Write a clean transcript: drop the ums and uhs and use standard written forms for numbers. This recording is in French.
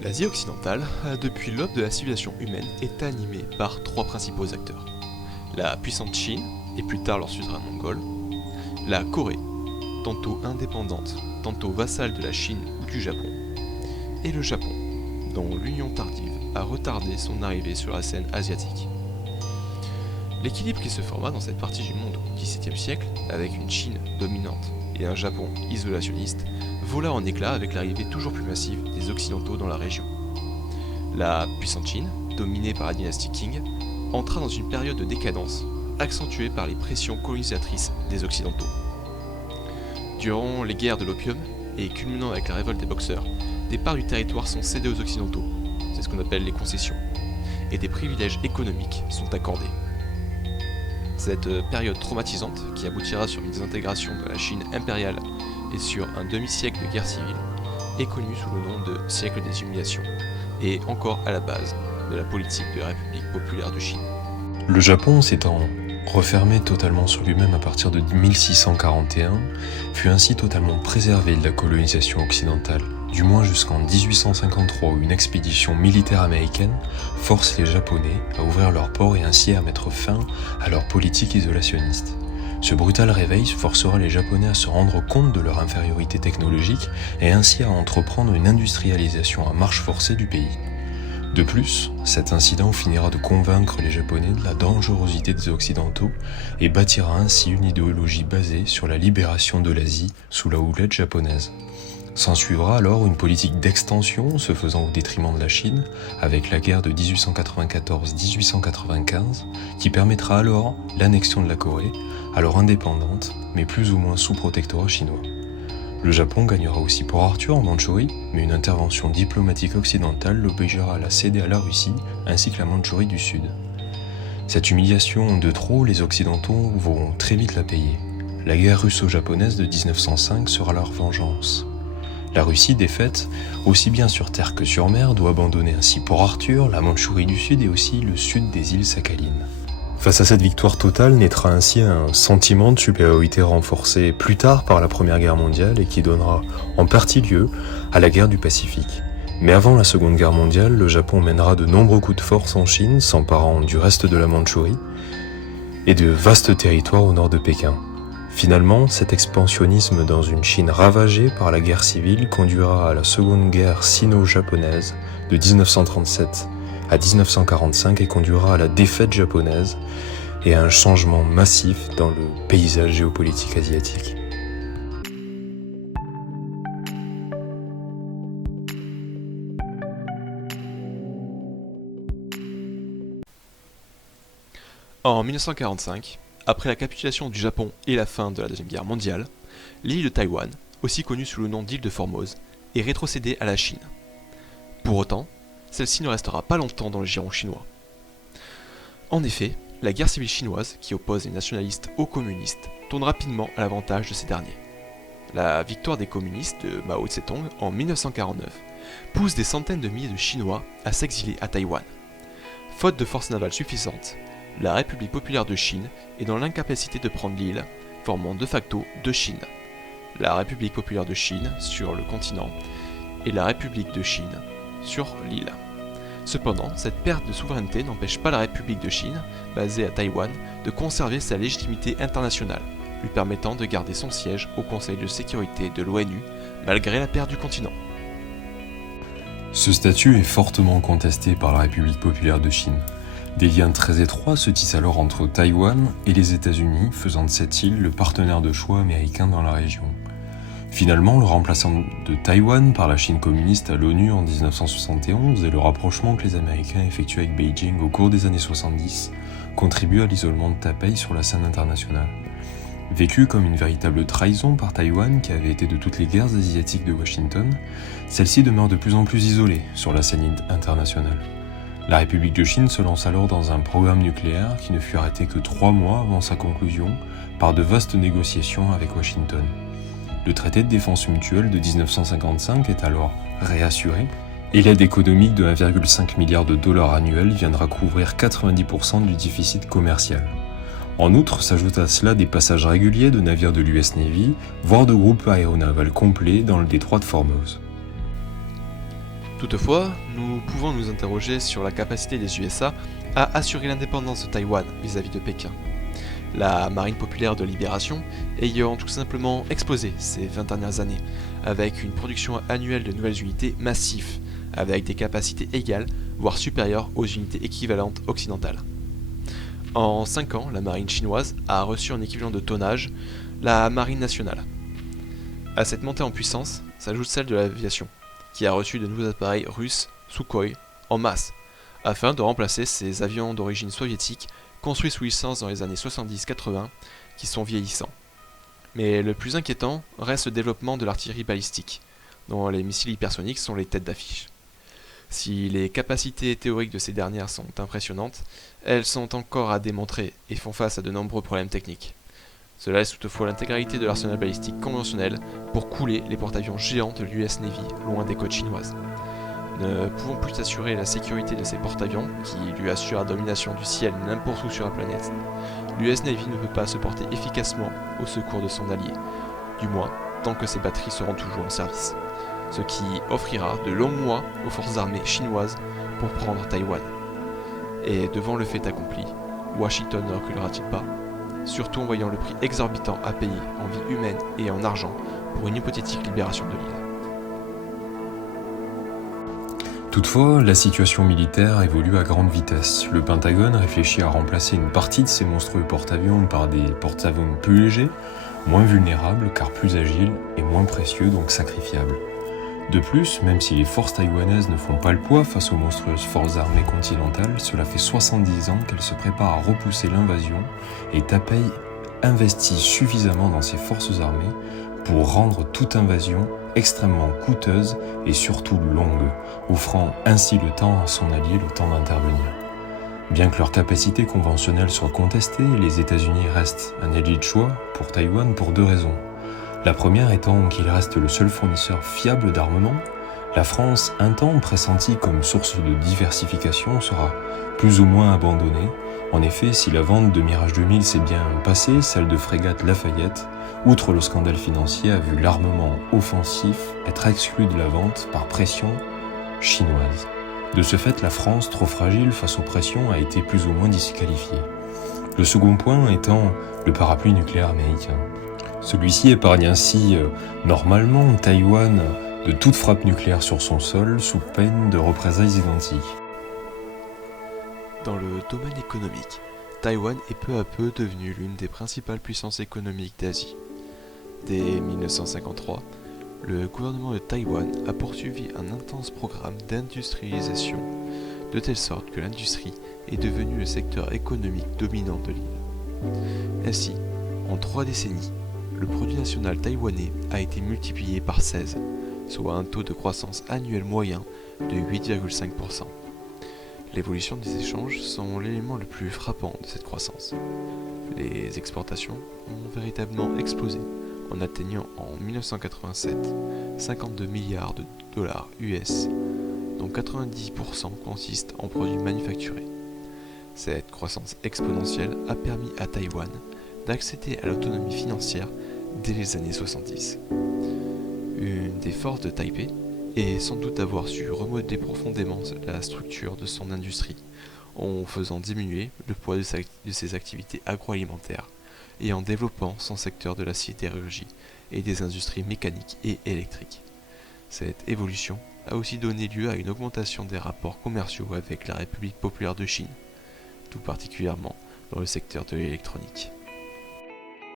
L'Asie occidentale, depuis l'aube de la civilisation humaine, est animée par trois principaux acteurs. La puissante Chine, et plus tard leur suzerain mongol, la Corée, tantôt indépendante, tantôt vassale de la Chine ou du Japon, et le Japon, dont l'union tardive a retardé son arrivée sur la scène asiatique. L'équilibre qui se forma dans cette partie du monde au XVIIe siècle, avec une Chine dominante et un Japon isolationniste, vola en éclats avec l'arrivée toujours plus massive des Occidentaux dans la région. La puissante Chine, dominée par la dynastie Qing, entra dans une période de décadence, accentuée par les pressions colonisatrices des Occidentaux. Durant les guerres de l'opium, et culminant avec la révolte des Boxers, des parts du territoire sont cédées aux Occidentaux, c'est ce qu'on appelle les concessions, et des privilèges économiques sont accordés. Cette période traumatisante, qui aboutira sur une désintégration de la Chine impériale et sur un demi-siècle de guerre civile, est connue sous le nom de siècle des humiliations, et est encore à la base de la politique de la République populaire de Chine. Le Japon, s'étant refermé totalement sur lui-même à partir de 1641, fut ainsi totalement préservé de la colonisation occidentale, du moins jusqu'en 1853 où une expédition militaire américaine force les Japonais à ouvrir leurs ports et ainsi à mettre fin à leur politique isolationniste. Ce brutal réveil forcera les Japonais à se rendre compte de leur infériorité technologique et ainsi à entreprendre une industrialisation à marche forcée du pays. De plus, cet incident finira de convaincre les Japonais de la dangerosité des Occidentaux et bâtira ainsi une idéologie basée sur la libération de l'Asie sous la houlette japonaise. S'ensuivra alors une politique d'extension se faisant au détriment de la Chine, avec la guerre de 1894-1895, qui permettra alors l'annexion de la Corée, alors indépendante, mais plus ou moins sous protectorat chinois. Le Japon gagnera aussi Port Arthur en Mandchourie, mais une intervention diplomatique occidentale l'obligera à la céder à la Russie, ainsi que la Mandchourie du Sud. Cette humiliation de trop, les Occidentaux vont très vite la payer. La guerre russo-japonaise de 1905 sera leur vengeance. La Russie, défaite, aussi bien sur terre que sur mer, doit abandonner ainsi Port Arthur, la Mandchourie du Sud et aussi le sud des îles Sakhalines. Face à cette victoire totale naîtra ainsi un sentiment de supériorité renforcé plus tard par la Première Guerre mondiale et qui donnera en partie lieu à la guerre du Pacifique. Mais avant la Seconde Guerre mondiale, le Japon mènera de nombreux coups de force en Chine, s'emparant du reste de la Mandchourie et de vastes territoires au nord de Pékin. Finalement, cet expansionnisme dans une Chine ravagée par la guerre civile conduira à la Seconde Guerre sino-japonaise de 1937 à 1945 et conduira à la défaite japonaise et à un changement massif dans le paysage géopolitique asiatique. En 1945, après la capitulation du Japon et la fin de la Deuxième Guerre mondiale, l'île de Taïwan, aussi connue sous le nom d'île de Formose, est rétrocédée à la Chine. Pour autant, celle-ci ne restera pas longtemps dans le giron chinois. En effet, la guerre civile chinoise, qui oppose les nationalistes aux communistes, tourne rapidement à l'avantage de ces derniers. La victoire des communistes de Mao Tse-tung en 1949 pousse des centaines de milliers de Chinois à s'exiler à Taïwan. Faute de forces navales suffisantes, la République populaire de Chine est dans l'incapacité de prendre l'île, formant de facto deux Chines. La République populaire de Chine sur le continent et la République de Chine sur l'île. Cependant, cette perte de souveraineté n'empêche pas la République de Chine, basée à Taïwan, de conserver sa légitimité internationale, lui permettant de garder son siège au Conseil de sécurité de l'ONU malgré la perte du continent. Ce statut est fortement contesté par la République populaire de Chine. Des liens très étroits se tissent alors entre Taïwan et les États-Unis, faisant de cette île le partenaire de choix américain dans la région. Finalement, le remplacement de Taïwan par la Chine communiste à l'ONU en 1971 et le rapprochement que les Américains effectuent avec Beijing au cours des années 70 contribuent à l'isolement de Taipei sur la scène internationale. Vécue comme une véritable trahison par Taïwan qui avait été de toutes les guerres asiatiques de Washington, celle-ci demeure de plus en plus isolée sur la scène internationale. La République de Chine se lance alors dans un programme nucléaire qui ne fut arrêté que 3 mois avant sa conclusion par de vastes négociations avec Washington. Le traité de défense mutuelle de 1955 est alors réassuré et l'aide économique de 1,5 milliard de dollars annuels viendra couvrir 90% du déficit commercial. En outre, s'ajoutent à cela des passages réguliers de navires de l'US Navy, voire de groupes aéronavals complets dans le détroit de Formose. Toutefois, nous pouvons nous interroger sur la capacité des USA à assurer l'indépendance de Taïwan vis-à-vis de Pékin. La marine populaire de libération ayant tout simplement explosé ces 20 dernières années, avec une production annuelle de nouvelles unités massives, avec des capacités égales, voire supérieures aux unités équivalentes occidentales. En 5 ans, la marine chinoise a reçu un équivalent de tonnage, la marine nationale. À cette montée en puissance s'ajoute celle de l'aviation, qui a reçu de nouveaux appareils russes Sukhoi en masse, afin de remplacer ces avions d'origine soviétique construits sous licence dans les années 70-80, qui sont vieillissants. Mais le plus inquiétant reste le développement de l'artillerie balistique, dont les missiles hypersoniques sont les têtes d'affiche. Si les capacités théoriques de ces dernières sont impressionnantes, elles sont encore à démontrer et font face à de nombreux problèmes techniques. Cela laisse toutefois l'intégralité de l'arsenal balistique conventionnel pour couler les porte-avions géants de l'US Navy loin des côtes chinoises. Ne pouvant plus assurer la sécurité de ces porte-avions, qui lui assurent la domination du ciel n'importe où sur la planète, l'US Navy ne peut pas se porter efficacement au secours de son allié, du moins tant que ses batteries seront toujours en service, ce qui offrira de longs mois aux forces armées chinoises pour prendre Taïwan. Et devant le fait accompli, Washington ne reculera-t-il pas, surtout en voyant le prix exorbitant à payer en vie humaine et en argent pour une hypothétique libération de l'île. Toutefois, la situation militaire évolue à grande vitesse. Le Pentagone réfléchit à remplacer une partie de ces monstrueux porte-avions par des porte-avions plus légers, moins vulnérables car plus agiles et moins précieux donc sacrifiables. De plus, même si les forces taïwanaises ne font pas le poids face aux monstrueuses forces armées continentales, cela fait 70 ans qu'elles se préparent à repousser l'invasion et Taipei investit suffisamment dans ses forces armées pour rendre toute invasion extrêmement coûteuse et surtout longue, offrant ainsi le temps à son allié le temps d'intervenir. Bien que leurs capacités conventionnelles soient contestées, les États-Unis restent un allié de choix pour Taïwan pour 2 raisons. La première étant qu'il reste le seul fournisseur fiable d'armement. La France, un temps pressentie comme source de diversification, sera plus ou moins abandonnée. En effet, si la vente de Mirage 2000 s'est bien passée, celle de frégate Lafayette, outre le scandale financier, a vu l'armement offensif être exclu de la vente par pression chinoise. De ce fait, la France, trop fragile face aux pressions, a été plus ou moins disqualifiée. Le second point étant le parapluie nucléaire américain. Celui-ci épargne ainsi, normalement, Taïwan de toute frappe nucléaire sur son sol sous peine de représailles identiques. Dans le domaine économique, Taïwan est peu à peu devenue l'une des principales puissances économiques d'Asie. Dès 1953, le gouvernement de Taïwan a poursuivi un intense programme d'industrialisation, de telle sorte que l'industrie est devenue le secteur économique dominant de l'île. Ainsi, en 3 décennies, le produit national taïwanais a été multiplié par 16, soit un taux de croissance annuel moyen de 8,5%. L'évolution des échanges sont l'élément le plus frappant de cette croissance. Les exportations ont véritablement explosé en atteignant en 1987 52 milliards de dollars US, dont 90% consistent en produits manufacturés. Cette croissance exponentielle a permis à Taïwan d'accéder à l'autonomie financière dès les années 70. Une des forces de Taipei est sans doute d'avoir su remodeler profondément la structure de son industrie, en faisant diminuer le poids de ses activités agroalimentaires et en développant son secteur de la sidérurgie et des industries mécaniques et électriques. Cette évolution a aussi donné lieu à une augmentation des rapports commerciaux avec la République populaire de Chine, tout particulièrement dans le secteur de l'électronique.